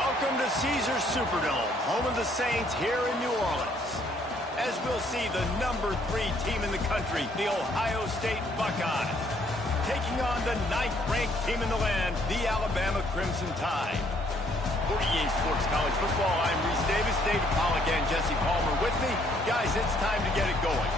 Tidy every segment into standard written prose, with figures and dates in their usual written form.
Welcome to Caesars Superdome, home of the Saints here in New Orleans. As we'll see the number 3 team in the country, the Ohio State Buckeyes, taking on the 9th-ranked team in the land, the Alabama Crimson Tide. For EA Sports College Football, I'm Reese Davis, David Pollack, and Jesse Palmer with me. Guys, it's time to get it going.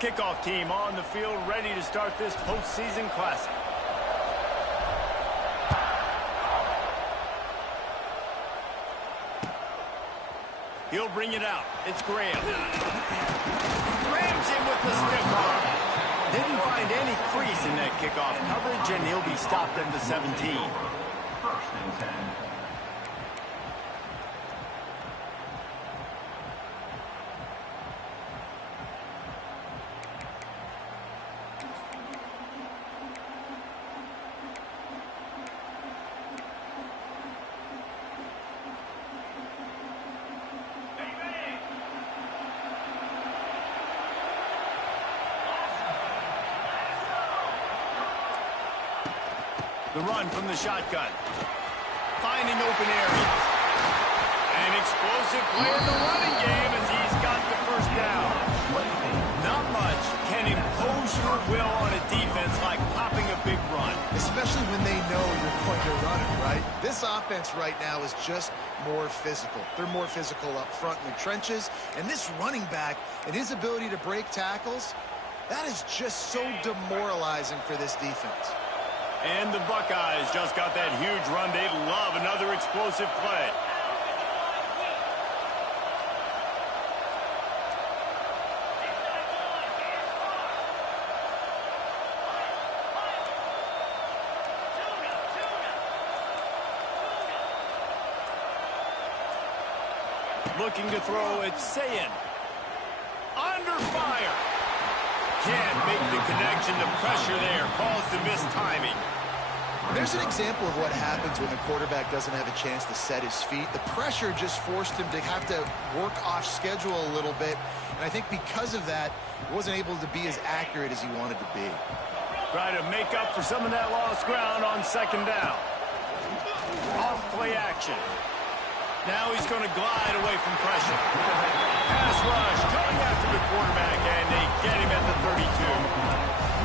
Kickoff team on the field, ready to start this postseason classic. He'll bring it out. It's Graham. Rams him with the stiff arm. Didn't find any crease in that kickoff coverage, and he'll be stopped at the 17. First and 10. The run from the shotgun. Finding open areas. An explosive play in the running game as he's got the first down. Not much can impose your will on a defense like popping a big run. Especially when they know you're going to run it, right? This offense right now is just more physical. They're more physical up front in the trenches. And this running back and his ability to break tackles, that is just so demoralizing for this defense. And the Buckeyes just got that huge run. They love another explosive play. Looking to throw, it's Sayin. Under fire. Can't make the connection. The pressure there caused the missed timing. There's an example of what happens when the quarterback doesn't have a chance to set his feet. The pressure just forced him to have to work off schedule a little bit. And I think because of that, he wasn't able to be as accurate as he wanted to be. Try to make up for some of that lost ground on second down. Off play action. Now he's going to glide away from pressure. Pass rush coming after the quarterback, and they get him at the 32.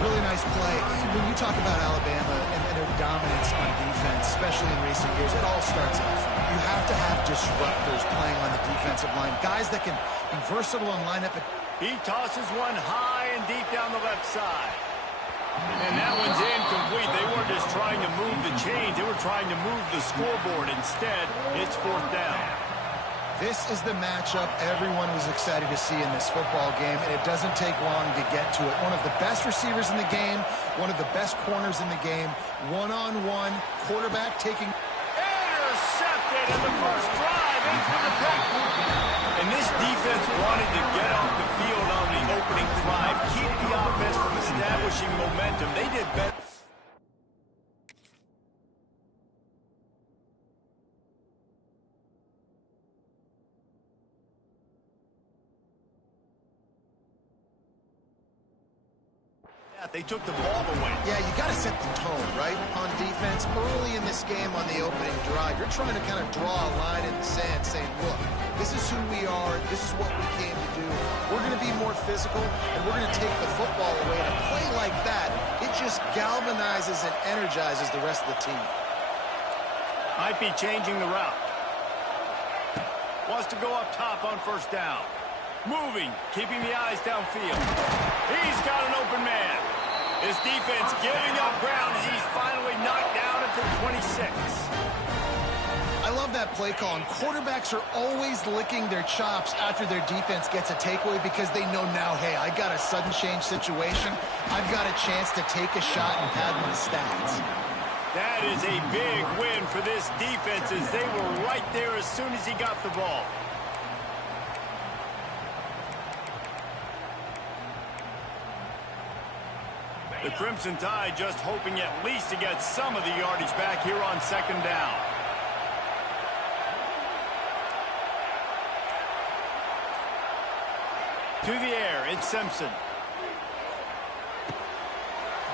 Really nice play. When you talk about Alabama and their dominance on defense, especially in recent years, it all starts off. You have to have disruptors playing on the defensive line, guys that can be versatile and line up. He tosses one high and deep down the left side. And that one's incomplete. They weren't just trying to move the chains. They were trying to move the scoreboard. Instead, it's 4th down. This is the matchup everyone was excited to see in this football game, and it doesn't take long to get to it. One of the best receivers in the game, one of the best corners in the game, one-on-one, quarterback taking... Intercepted in the first drive into the pick. And this defense wanted to get off the field on the opening drive, keep the offense from establishing momentum. They did better. They took the ball away. Yeah, you got to set the tone, right, on defense. Early in this game on the opening drive, you're trying to kind of draw a line in the sand saying, look, this is who we are. This is what we came to do. We're going to be more physical, and we're going to take the football away. And a play like that, it just galvanizes and energizes the rest of the team. Might be changing the route. Wants to go up top on first down. Moving, keeping the eyes downfield. He's got an open man. His defense giving up ground as he's finally knocked down at the 26. I love that play call, and quarterbacks are always licking their chops after their defense gets a takeaway because they know now, hey, I got a sudden change situation. I've got a chance to take a shot and pad my stats. That is a big win for this defense as they were right there as soon as he got the ball. The Crimson Tide just hoping at least to get some of the yardage back here on second down. To the air, it's Simpson.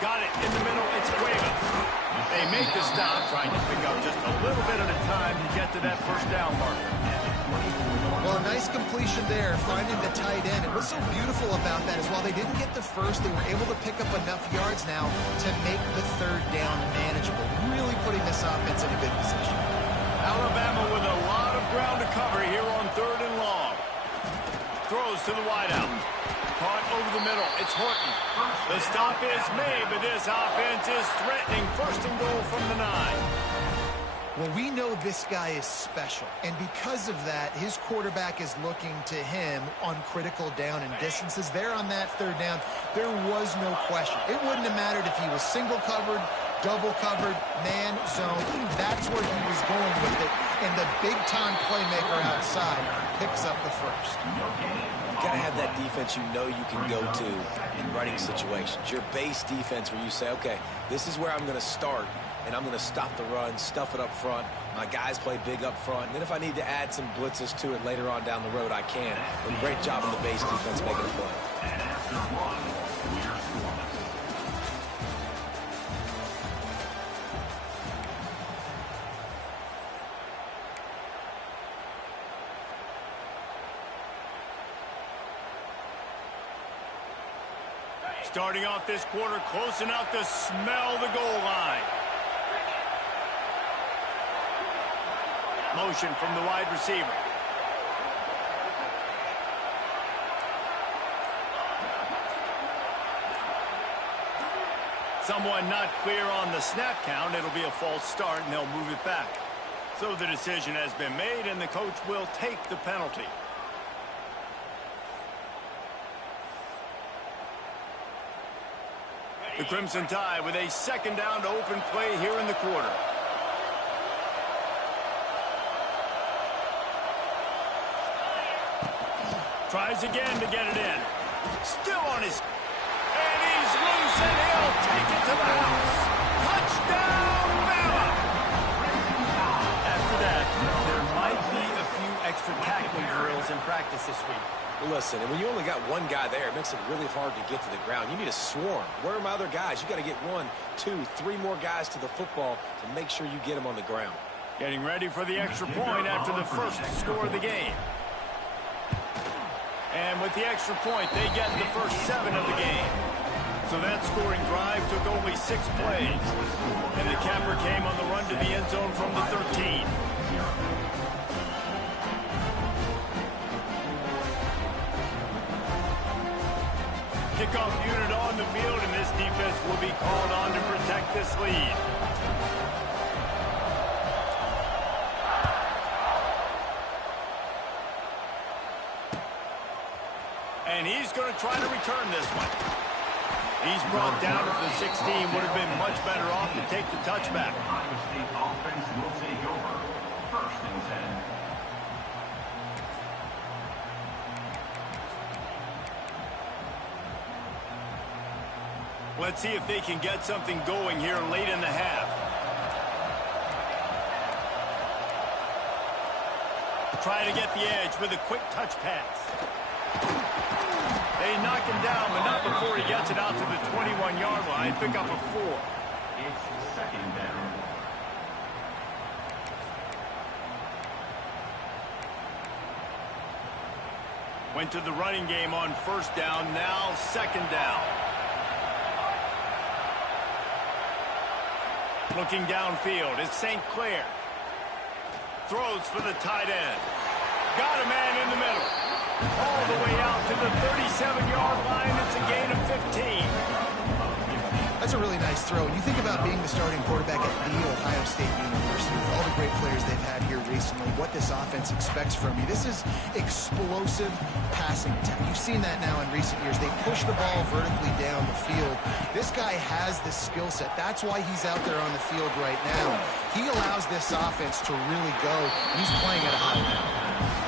Got it in the middle, it's Cueva. They make the stop, trying to pick up just a little bit at a time to get to that first down marker. Well, a nice completion there, finding the tight end. And what's so beautiful about that is while they didn't get the first, they were able to pick up enough yards now to make the third down manageable, really putting this offense in a good position. Alabama with a lot of ground to cover here on third and long. Throws to the wideout. Caught over the middle. It's Horton. The stop is made, but this offense is threatening first and goal from the 9. Well, we know this guy is special, and because of that, his quarterback is looking to him on critical down and distances. There on that third down, there was no question. It wouldn't have mattered if he was single covered, double covered, man, zone. That's where he was going with it, and the big-time playmaker outside picks up the first. You got to have that defense you know you can go to in running situations. Your base defense where you say, okay, this is where I'm going to start, and I'm going to stop the run, stuff it up front. My guys play big up front. And then if I need to add some blitzes to it later on down the road, I can. But great job in the base defense making a play. And after one, we're scoreless. Starting off this quarter close enough to smell the goal line. Motion from the wide receiver. Someone not clear on the snap count. It'll be a false start, and they'll move it back. So the decision has been made, and the coach will take the penalty. The Crimson Tide with a second down to open play here in the quarter. Tries again to get it in. Still on his... And he's loose, and he'll take it to the house. Touchdown, Bama! After that, there might be a few extra tackling drills in practice this week. Well, listen, and when you only got one guy there, it makes it really hard to get to the ground. You need a swarm. Where are my other guys? You got to get 1, 2, 3 more guys to the football to make sure you get them on the ground. Getting ready for the extra point after the first score of the game. And with the extra point, they get the first 7 of the game. So that scoring drive took only 6 plays. And the capper came on the run to the end zone from the 13. Kickoff unit on the field, and this defense will be called on to protect this lead. And he's going to try to return this one. He's brought down to the 16. Would have been much better off to take the touchback. Ohio State offense will take over. First and 10. Let's see if they can get something going here late in the half. Try to get the edge with a quick touch pass. They knock him down, but not before he gets it out to the 21-yard line. Pick up a 4. It's second down. Went to the running game on first down, now second down. Looking downfield, it's St. Clair. Throws for the tight end. Got a man in the middle. All the way out to the 37-yard line. It's a gain of 15. That's a really nice throw. And you think about being the starting quarterback at The Ohio State University, with all the great players they've had here recently, what this offense expects from you. This is explosive passing attack. You've seen that now in recent years. They push the ball vertically down the field. This guy has the skill set. That's why he's out there on the field right now. He allows this offense to really go. He's playing at a high level.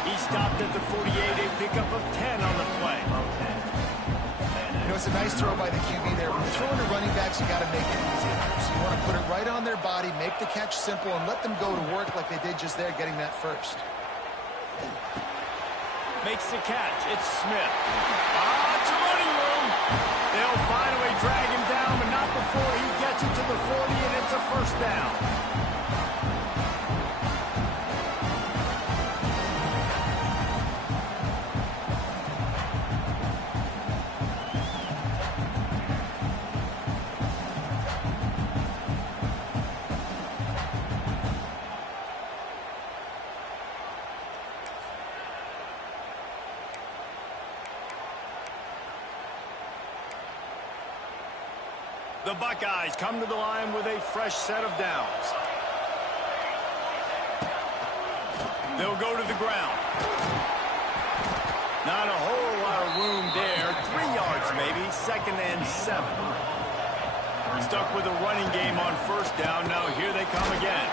He stopped at the 48, a pickup of 10 on the play. You know, it's a nice throw by the QB there. When you're throwing to running backs, you got to make it easy. So you want to put it right on their body, make the catch simple, and let them go to work like they did just there, getting that first. Makes the catch. It's Smith. It's a running room. They'll finally drag him down, but not before he gets it to the 40, and it's a first down. The Buckeyes come to the line with a fresh set of downs. They'll go to the ground. Not a whole lot of room there. 3 yards maybe, 2nd and 7. Stuck with a running game on first down. Now here they come again.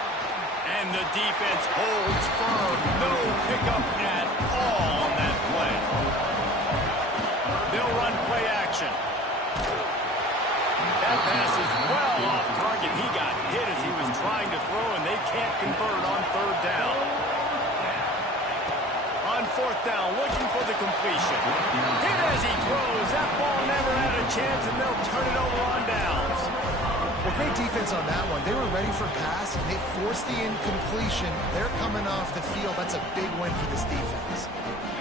And the defense holds firm. No pickup at all on that play. They'll run play action. That pass is well off target. He got hit as he was trying to throw, and they can't convert on 3rd down. On 4th down, looking for the completion. Hit as he throws. That ball never had a chance, and they'll turn it over on downs. Well, great defense on that one. They were ready for pass, and they forced the incompletion. They're coming off the field. That's a big win for this defense.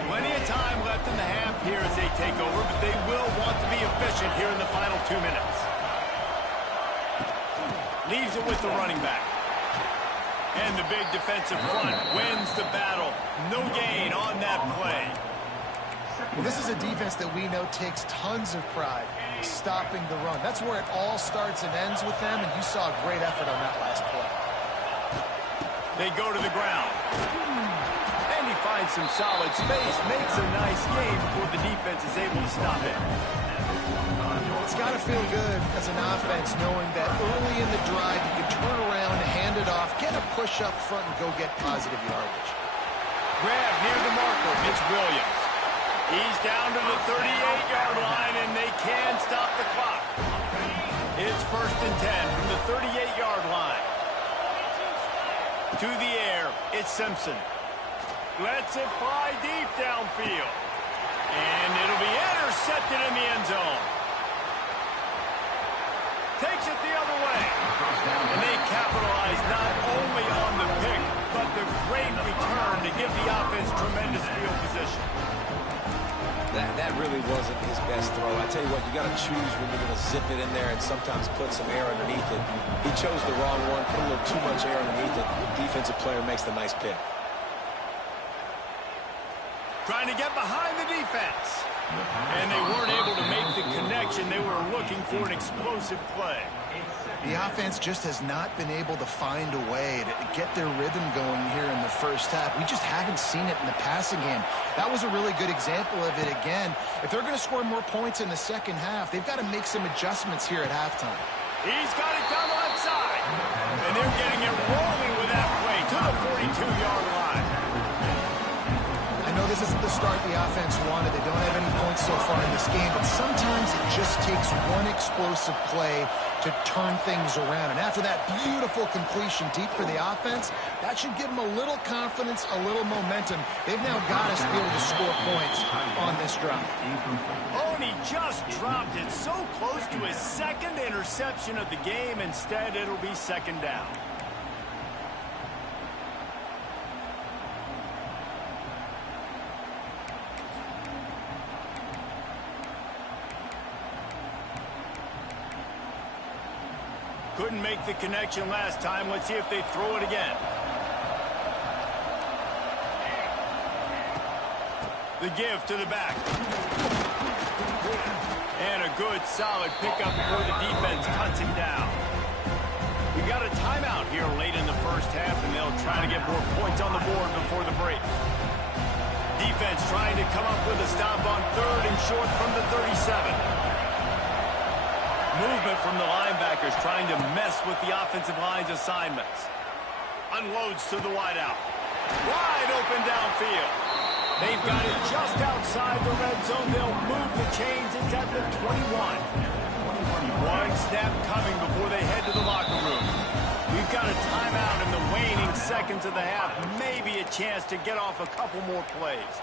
Plenty of time left in the half here as they take over, but they will want to be efficient here in the final 2 minutes. Leaves it with the running back. And the big defensive front wins the battle. No gain on that play. Well, this is a defense that we know takes tons of pride stopping the run. That's where it all starts and ends with them, and you saw a great effort on that last play. They go to the ground. And he finds some solid space, makes a nice game before the defense is able to stop it. It's got to feel good as an offense knowing that early in the drive you can turn around, hand it off, get a push up front, and go get positive yardage. Grab near the marker. It's Williams. He's down to the 38-yard line, and they can stop the clock. It's 1st and 10 from the 38-yard line. To the air, it's Simpson. Lets it fly deep downfield. And it'll be intercepted in the end zone. Takes it the other way. And they capitalize not only on the pick, but the great return to give the offense tremendous field position. That really wasn't his best throw. I tell you what, you got to choose when you're going to zip it in there and sometimes put some air underneath it. He chose the wrong one, put a little too much air underneath it. The defensive player makes the nice pick. Trying to get behind the defense. And they weren't able to make the connection. They were looking for an explosive play. The offense just has not been able to find a way to get their rhythm going here in the first half. We just haven't seen it in the passing game. That was a really good example of it again. If they're going to score more points in the second half, they've got to make some adjustments here at halftime. He's got it down the left side. And they're getting it rolling with that play to the 42-yard line. I know this isn't the start the offense wanted. They don't have any points so far in this game, but sometimes it just takes one explosive play to turn things around. And after that beautiful completion deep for the offense, that should give them a little confidence, a little momentum. They've now got us to be able to score points on this drive. Oh, and he just dropped it so close to his 2nd interception of the game. Instead, it'll be 2nd down. Couldn't make the connection last time. Let's see if they throw it again. The give to the back. And a good, solid pickup before the defense cuts him down. We got a timeout here late in the first half, and they'll try to get more points on the board before the break. Defense trying to come up with a stop on 3rd and short from the 37. Movement from the linebackers trying to mess with the offensive line's assignments. Unloads to the wideout. Wide open downfield. They've got it just outside the red zone. They'll move the chains. It's at the 21. One snap coming before they head to the locker room. We've got a timeout in the waning seconds of the half. Maybe a chance to get off a couple more plays.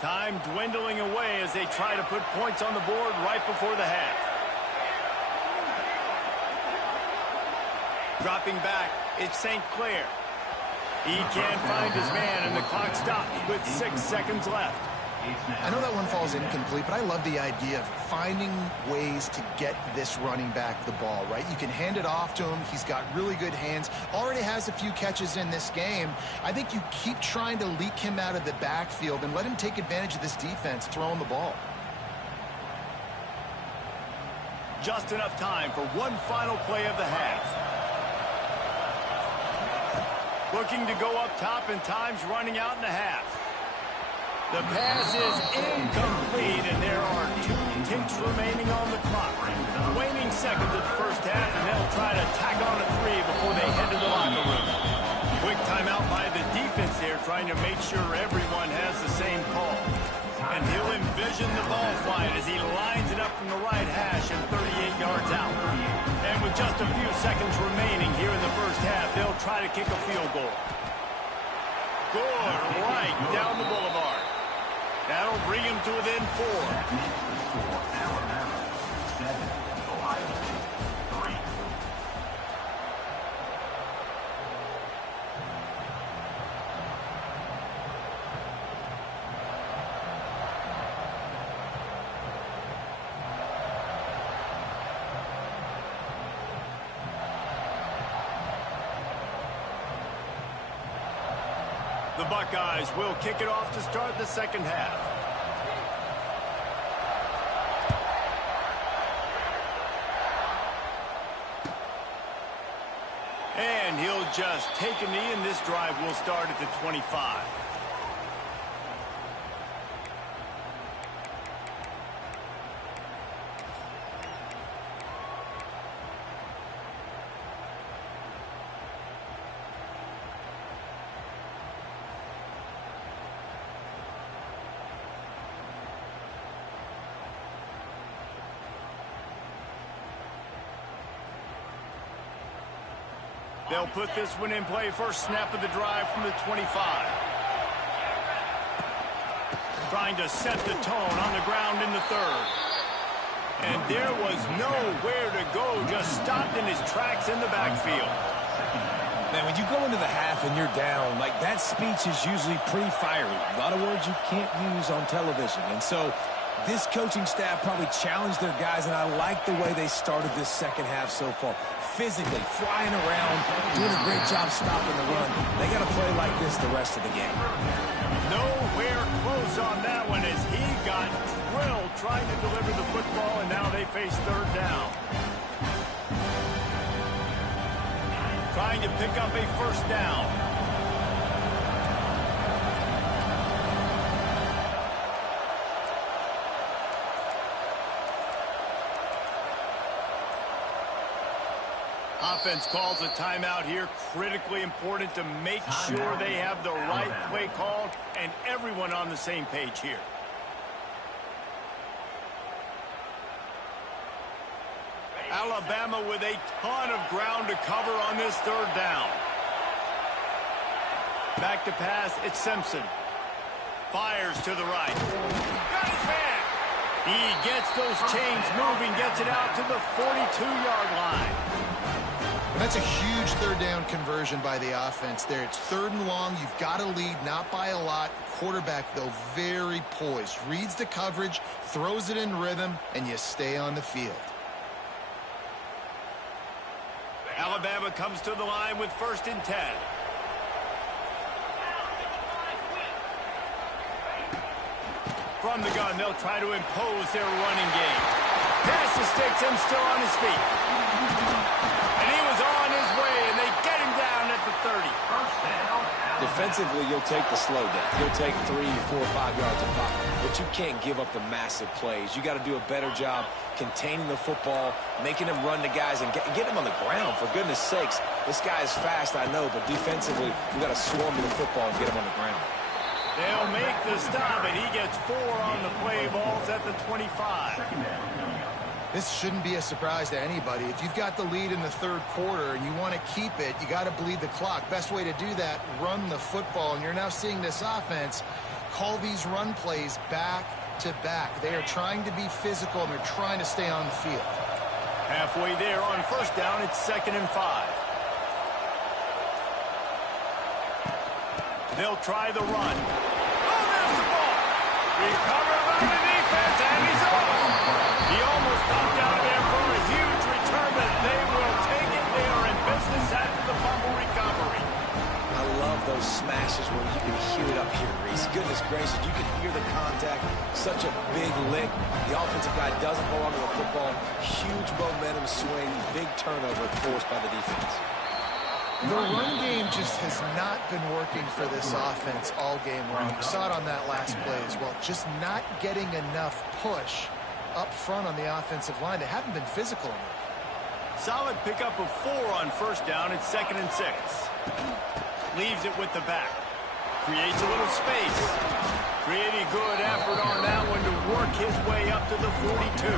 Time dwindling away as they try to put points on the board right before the half. Dropping back, it's St. Clair. He can't find his man, and the clock stops with 6 seconds left. I know that one falls incomplete, but I love the idea of finding ways to get this running back the ball, right? You can hand it off to him. He's got really good hands. Already has a few catches in this game. I think you keep trying to leak him out of the backfield and let him take advantage of this defense throwing the ball. Just enough time for one final play of the half. Looking to go up top, and time's running out in the half. The pass is incomplete, and there are 2 ticks remaining on the clock. Waning seconds of the first half, and they'll try to tack on a 3 before they head to the locker room. Quick timeout by the defense there, trying to make sure everyone has the same call. And he'll envision the ball flying as he lines it up from the right hash and 38 yards out. And with just a few seconds remaining here in the first half, they'll try to kick a field goal. Good, right down the boulevard. That'll bring him to within 4. Alabama, 7, Ohio, 3. The Buckeyes will kick it off to start the second half. And he'll just take a knee, and this drive will start at the 25. They'll put this one in play. First snap of the drive from the 25. Trying to set the tone on the ground in the 3rd. And there was nowhere to go. Just stopped in his tracks in the backfield. Man, when you go into the half and you're down, like, that speech is usually pretty fiery. A lot of words you can't use on television. And so this coaching staff probably challenged their guys, and I like the way they started this second half so far. Physically, flying around, doing a great job stopping the run. They got to play like this the rest of the game. Nowhere close on that one as he got drilled trying to deliver the football, and now they face 3rd down. Trying to pick up a first down. Offense calls a timeout here. Critically important to make sure they have the right play called and everyone on the same page here. Alabama with a ton of ground to cover on this 3rd down. Back to pass, it's Simpson. Fires to the right. Got his man. He gets those chains moving, gets it out to the 42-yard line. That's a huge 3rd down conversion by the offense there. It's 3rd and long. You've got to lead, not by a lot. Quarterback, though, very poised. Reads the coverage, throws it in rhythm, and you stay on the field. Alabama comes to the line with 1st and 10. From the gun, they'll try to impose their running game. Pass to sticks him still on his feet. And he was on his way, and they get him down at the 30. Defensively, you'll take the slow down. You'll take 3, 4, 5 yards of pop. But you can't give up the massive plays. You got to do a better job containing the football, making them run to guys, and get them on the ground. For goodness sakes, this guy is fast, I know, but defensively, you got to swarm to the football and get him on the ground. They'll make the stop, and he gets 4 on the play. Ball's at the 25. This shouldn't be a surprise to anybody. If you've got the lead in the third quarter and you want to keep it, you got to bleed the clock. Best way to do that, run the football. And you're now seeing this offense call these run plays back to back. They are trying to be physical, and they're trying to stay on the field. Halfway there on first down, it's 2nd and 5. They'll try the run. Oh, there's the ball. Recovered by the defense, and he's off. He almost popped out of there for a huge return, but they will take it. They are in business after the fumble recovery. I love those smashes where you can hear it up here, Reese. Goodness gracious, you can hear the contact. Such a big lick. The offensive guy doesn't hold on to the football. Huge momentum swing, big turnover forced by the defense. The run game just has not been working for this offense all game long. You saw it on that last play as well. Just not getting enough push up front on the offensive line. They haven't been physical enough. Solid pickup of 4 on first down. It's 2nd and 6. Leaves it with the back. Creates a little space. Pretty good effort on that one to work his way up to the 42.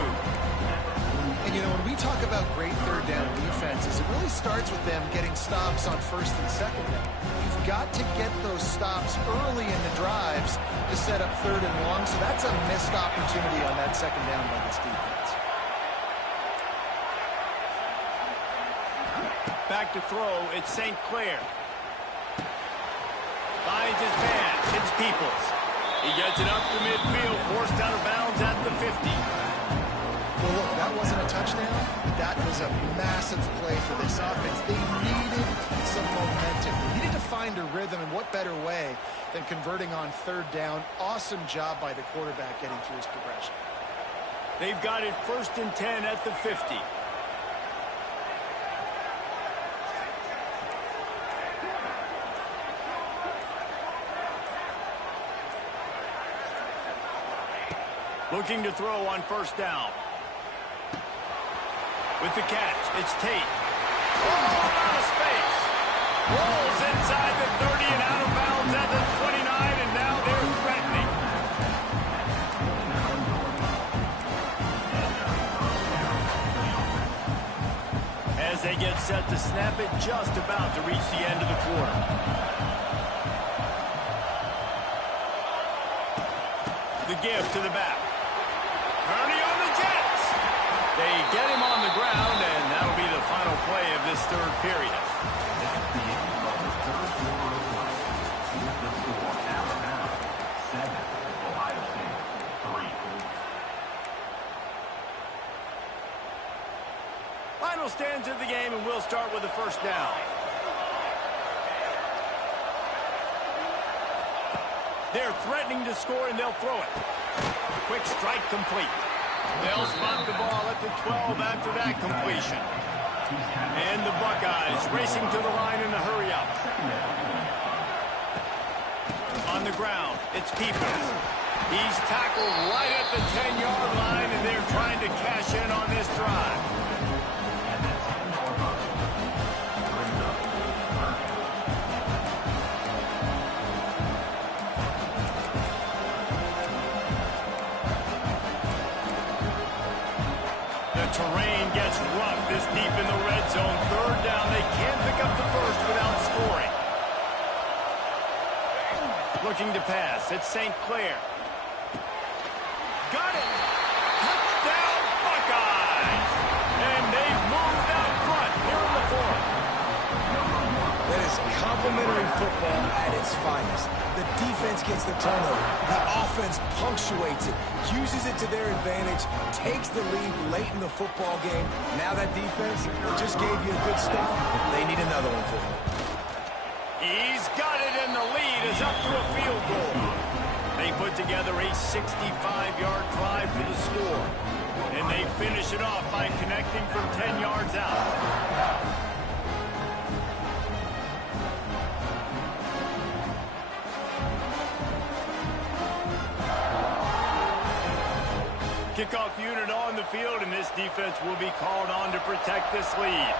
And, you know, when we talk about great third down defenses, it really starts with them getting stops on first and second down. You've got to get those stops early in the drives to set up 3rd and long, so that's a missed opportunity on that second down by this defense. Back to throw, it's St. Clair. Finds his man, it's Peoples. He gets it up to midfield, forced out of bounds at the 50. Well, look, that wasn't a touchdown. That was a massive play for this offense. They needed some momentum. They needed to find a rhythm, and what better way than converting on 3rd down. Awesome job by the quarterback getting through his progression. They've got it 1st and 10 at the 50. Looking to throw on first down. With the catch, it's Tate. Oh, out of space. Rolls inside the 30 and out of bounds at the 29, and now they're threatening. As they get set to snap it, just about to reach the end of the quarter. The give to the back. Kearney on the Jets. They get him on the ground, and that'll be the final play of this third period. That's the end of the third quarter of play. With the score Alabama 7, Ohio State 3. Final stands of the game, and we'll start with the first down. They're threatening to score, and they'll throw it. Quick strike complete. They'll spot the ball at the 12 after that completion. And the Buckeyes racing to the line in a hurry-up. On the ground, it's Peoples. He's tackled right at the 10-yard line, and they're trying to cash in on this drive. Terrain gets rough this deep in the red zone. 3rd down. They can't pick up the first without scoring. Looking to pass. It's St. Clair. Got it. Touchdown Buckeyes. And they've moved out front here in the 4th. That is complimentary football at its finest. The defense gets the turnover. The offense punctuates it, uses it to their advantage, takes the lead late in the football game. Now that defense just gave you a good stop. They need another one for them. He's got it, and the lead is up to a field goal. They put together a 65-yard drive for the score. And they finish it off by connecting from 10 yards out. Kickoff unit on the field, and this defense will be called on to protect this lead.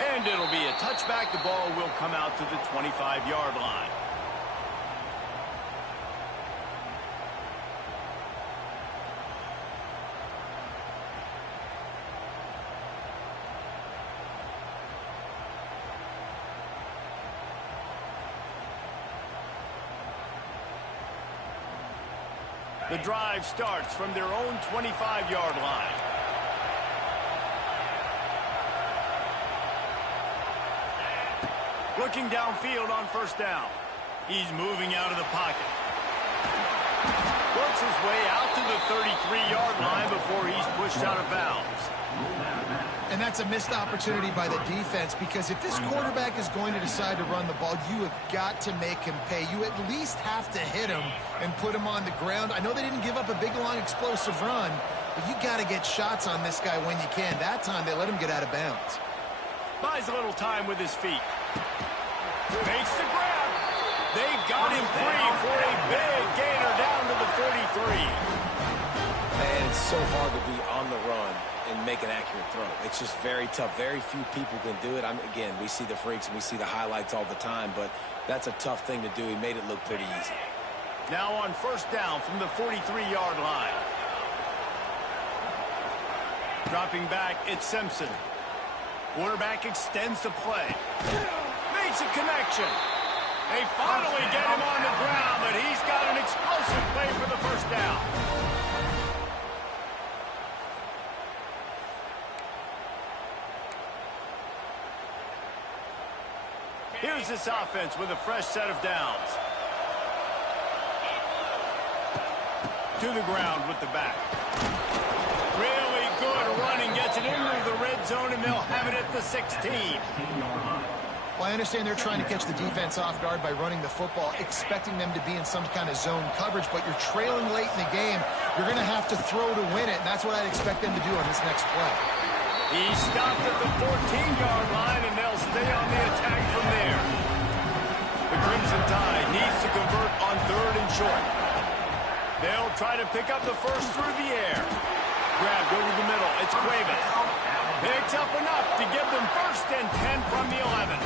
And it'll be a touchback. The ball will come out to the 25-yard line. The drive starts from their own 25-yard line. Looking downfield on first down. He's moving out of the pocket. Works his way out to the 33-yard line before he's pushed out of bounds. And that's a missed opportunity by the defense, because if this quarterback is going to decide to run the ball, you have got to make him pay. You at least have to hit him and put him on the ground. I know they didn't give up a big, long, explosive run, but you got to get shots on this guy when you can. That time, they let him get out of bounds. Buys a little time with his feet. Makes the grab. They got him free for a big gainer down to the 43. Man, it's so hard to be on the run and make an accurate throw. It's just very tough. Very few people can do it. Again, we see the freaks and we see the highlights all the time, but that's a tough thing to do. He made it look pretty easy. Now on first down from the 43-yard line. Dropping back, it's Simpson. Quarterback extends the play. Makes a connection. They finally get him on the ground, but he's got an explosive play for the first down. Here's this offense with a fresh set of downs. To the ground with the back. Really good running, gets it into the red zone, and they'll have it at the 16. Well, I understand they're trying to catch the defense off guard by running the football, expecting them to be in some kind of zone coverage, but you're trailing late in the game. You're going to have to throw to win it, and that's what I'd expect them to do on this next play. He stopped at the 14-yard line, and they'll stay on the attack from there. The Crimson Tide needs to convert on 3rd and short. They'll try to pick up the first through the air. Grabbed over the middle. It's Cuevas. Picks up enough to give them 1st and 10 from the 11.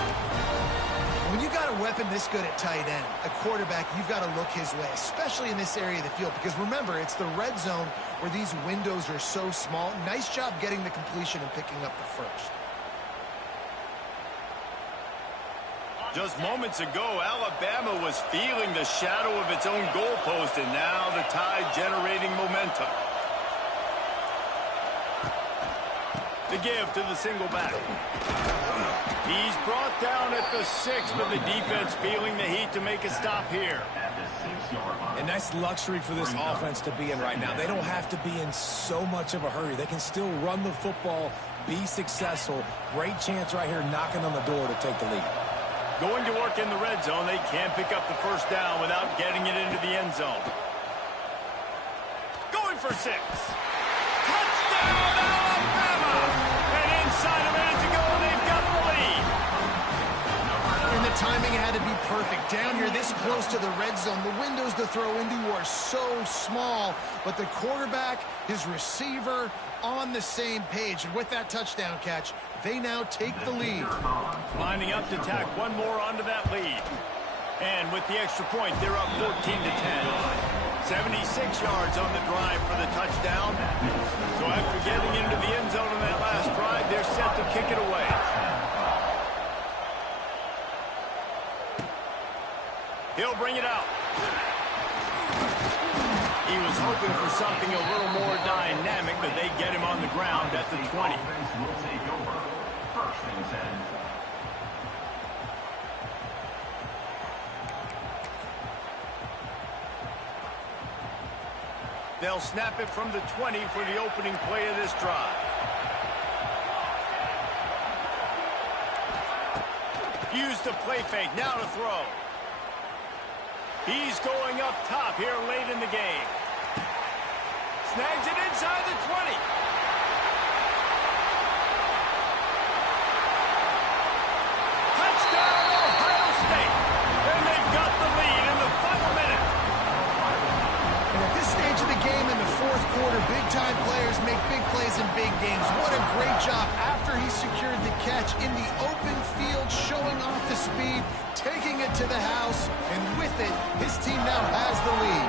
When you got a weapon this good at tight end, a quarterback, you've got to look his way, especially in this area of the field, because remember, it's the red zone where these windows are so small. Nice job getting the completion and picking up the first. Just moments ago, Alabama was feeling the shadow of its own goalpost, and now the Tide generating momentum. The give to the single back. He's brought down at the 6, but the defense feeling the heat to make a stop here. And that's luxury for this offense to be in right now. They don't have to be in so much of a hurry. They can still run the football, be successful. Great chance right here knocking on the door to take the lead. Going to work in the red zone. They can't pick up the first down without getting it into the end zone. Going for 6. Touchdown, Alabama! And inside a minute to go, they've got the lead. And the timing had to be perfect. Down here this close to the red zone, the windows to throw into are so small, but the quarterback, his receiver, on the same page. And with that touchdown catch, they now take the lead. Lining up to tack one more onto that lead. And with the extra point, they're up 14-10. 76 yards on the drive for the touchdown. So after getting into the end zone on that last drive, they're set to kick it away. He'll bring it out. He was hoping for something a little more dynamic, but they get him on the ground at the 20. They'll snap it from the 20 for the opening play of this drive. Use the play fake, now to throw. He's going up top here late in the game. Snags it inside the 20. Touchdown, Ohio State. And they've got the lead in the final minute. And at this stage of the game in the fourth quarter, big-time players make big plays in big games. What a great job after he secured the catch in the open field, showing off the speed, taking it to the house, and with it, his team now has the lead.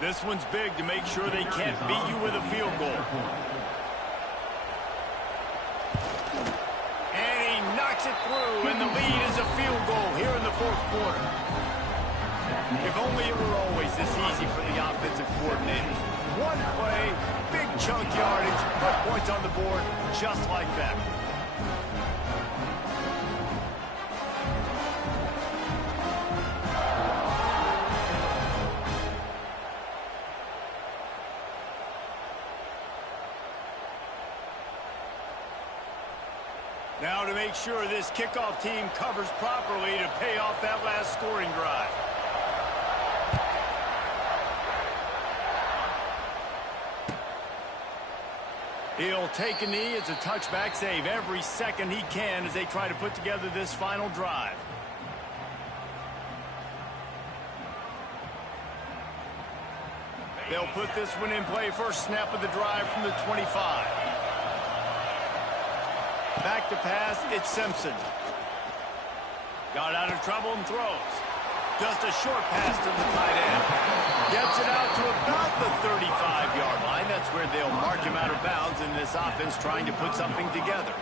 This one's big to make sure they can't beat you with a field goal. And he knocks it through, and the lead is a field goal here in the fourth quarter. If only it were always this easy for the offensive coordinators. One play, big chunk yardage, put points on the board, just like that. Now to make sure this kickoff team covers properly to pay off that last scoring drive. He'll take a knee. It's a touchback save every second he can as they try to put together this final drive. They'll put this one in play first snap of the drive from the 25. Back to pass, it's Simpson. Got out of trouble and throws. Just a short pass to the tight end. Gets it out to about the 35-yard line. That's where they'll mark him out of bounds in this offense trying to put something together.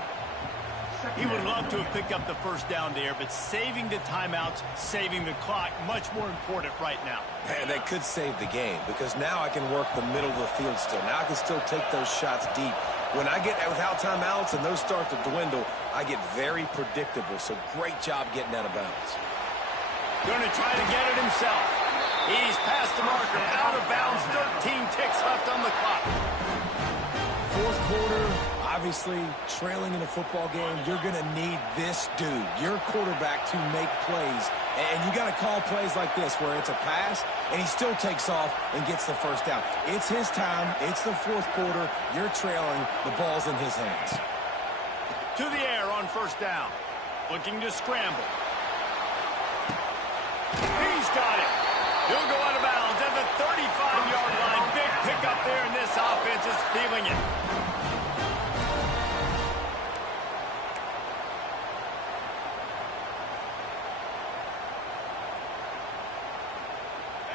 He would love to have picked up the first down there, but saving the timeouts, saving the clock, much more important right now. And that could save the game because now I can work the middle of the field still. Now I can still take those shots deep. When I get without timeouts and those start to dwindle, I get very predictable. So great job getting out of bounds. Going to try to get it himself. He's past the marker, out of bounds, 13 ticks left on the clock. Fourth quarter, obviously trailing in a football game, you're going to need this dude, your quarterback, to make plays. And you got to call plays like this where it's a pass and he still takes off and gets the first down. It's his time. It's the fourth quarter. You're trailing. The ball's in his hands. To the air on first down. Looking to scramble. He's got it. He'll go out of bounds at the 35-yard line. Big pickup there, and this offense is feeling it.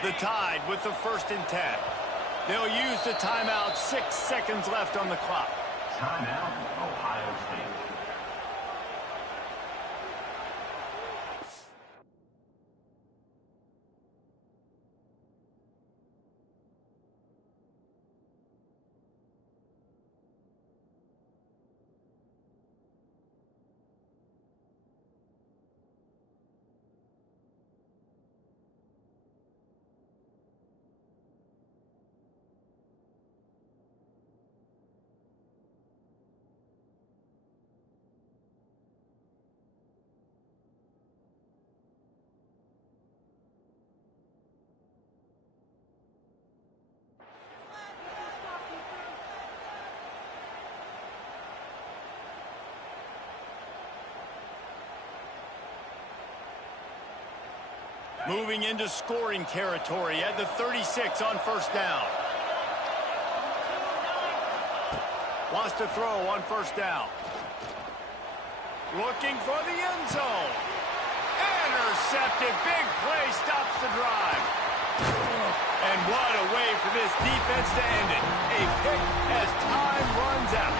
The Tide with the 1st and 10. They'll use the timeout. 6 seconds left on the clock. Timeout, Ohio State. Moving into scoring territory at the 36 on first down. Wants to throw on first down. Looking for the end zone. Intercepted. Big play stops the drive. And what a way for this defense to end it. A pick as time runs out.